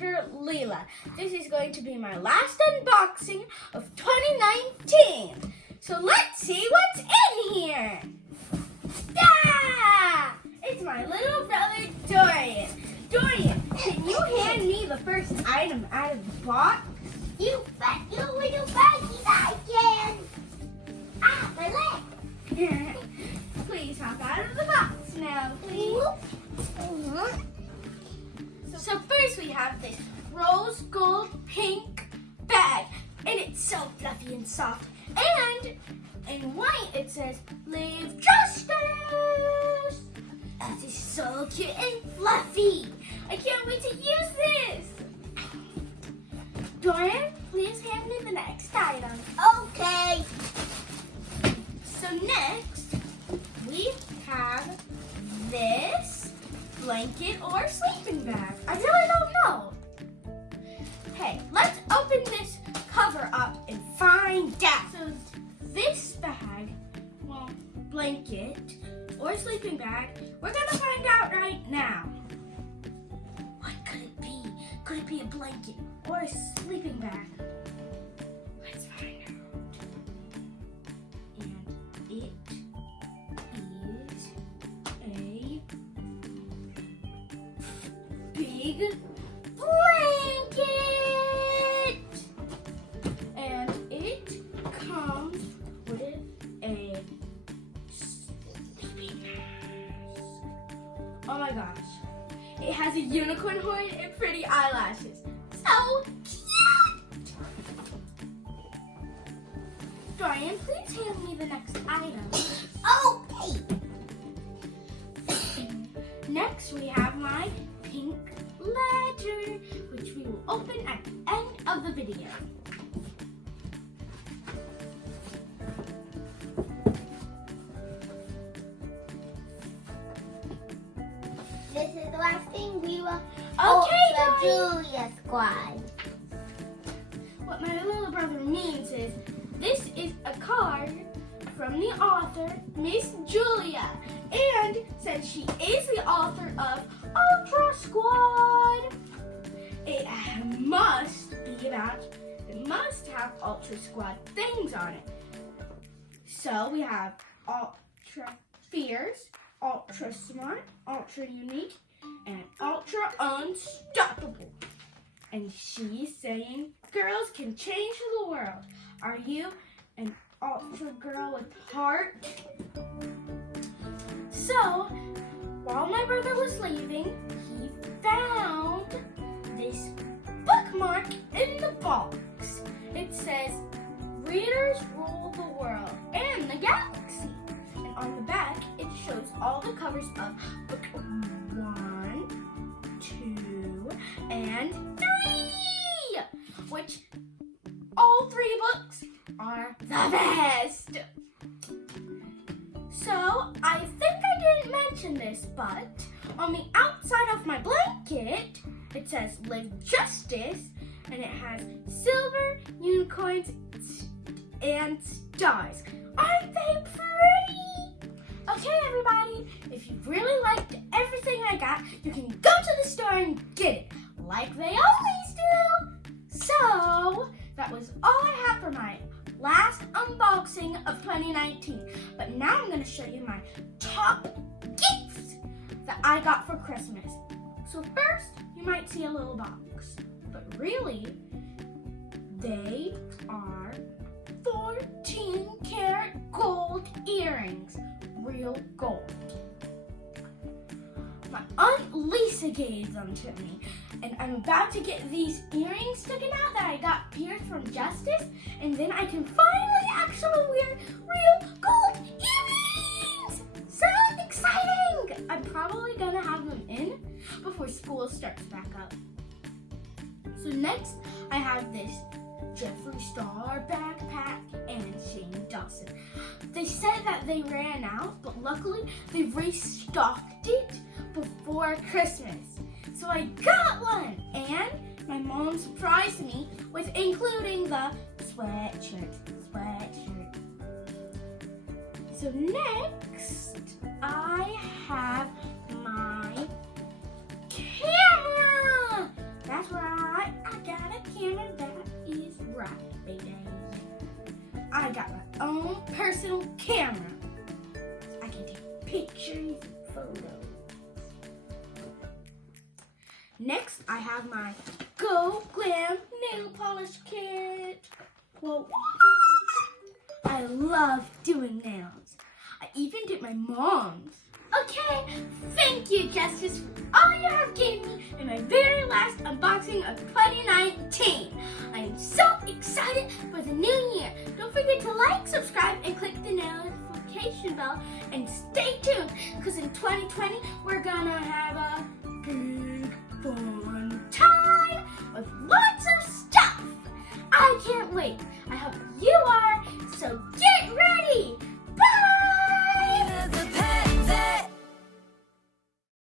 daughter, Leila. This is going to be my last unboxing of 2019. So let's see what's in here. Ah! It's my little brother, Dorian. Dorian, can you hand me the first item out of the box? You little baggy, I can. Ah, my leg. Please hop out of the box now, please. So first we have this rose gold pink bag, and it's so fluffy and soft. And in white it says, "Live Justice." This is so cute and fluffy. I can't wait to use this. Dorian, please hand me the next item. Okay. So next, we have this blanket or sleeping bag. I really don't know. Hey, let's open this cover up and find out. So this bag, well, blanket or sleeping bag, we're gonna find out right now. What could it be? Could it be a blanket or a sleeping bag? Let's find out. And it is a big blanket. And it comes with a sleeping mask. Oh my gosh. It has a unicorn horn and pretty eyelashes. So cute! Dorian, please hand me the next item. Okay. Next, we have my pink ledger, which we will open at the end of the video. This is the last thing we will. Okay, the Dorian. Julia Squad. What my little brother means is, this is a card from the author, Miss Julia. And since she is the author of Ultra Squad, it must have Ultra Squad things on it. So we have Ultra Fierce, Ultra Smart, Ultra Unique, and Ultra Unstoppable. And she's saying, girls can change the world. Are you an ultra girl with heart? So, while my brother was leaving, he found this bookmark in the box. It says, "Readers rule the world and the galaxy." And on the back, it shows all the covers of book 1, 2, and 3, which all 3 books are the best. So, I think I didn't mention this, but on the outside of my blanket, it says "Live Justice," and it has silver, unicorns, and stars. Aren't they pretty? Okay, everybody, if you really liked everything I got, you can go to the store and get it, like they always do. So, that was all I have for my last unboxing of 2019. But now I'm going to show you my top gifts that I got for Christmas. So first, you might see a little box, but really, they are 14-karat gold earrings, real gold. My Aunt Lisa gave them to me, and I'm about to get these earrings taken out that I got pierced from Justice, and then I can finally actually wear real gold earrings! So exciting! I'm probably gonna have them in before school starts back up. So next, I have this Jeffree Star backpack and Shane Dawson. They said that they ran out, but luckily they restocked it before Christmas. So I got one, and my mom surprised me with including the sweatshirt. So next, I have my camera. That's where I personal camera. I can take pictures and photos. Next, I have my Go Glam nail polish kit. Whoa. I love doing nails. I even did my mom's. Okay, thank you, Justice, for all you have given me in my very last unboxing of 2019. I am so excited for the new year. Don't forget to like, subscribe, and click the notification bell. And stay tuned, because in 2020, we're gonna have a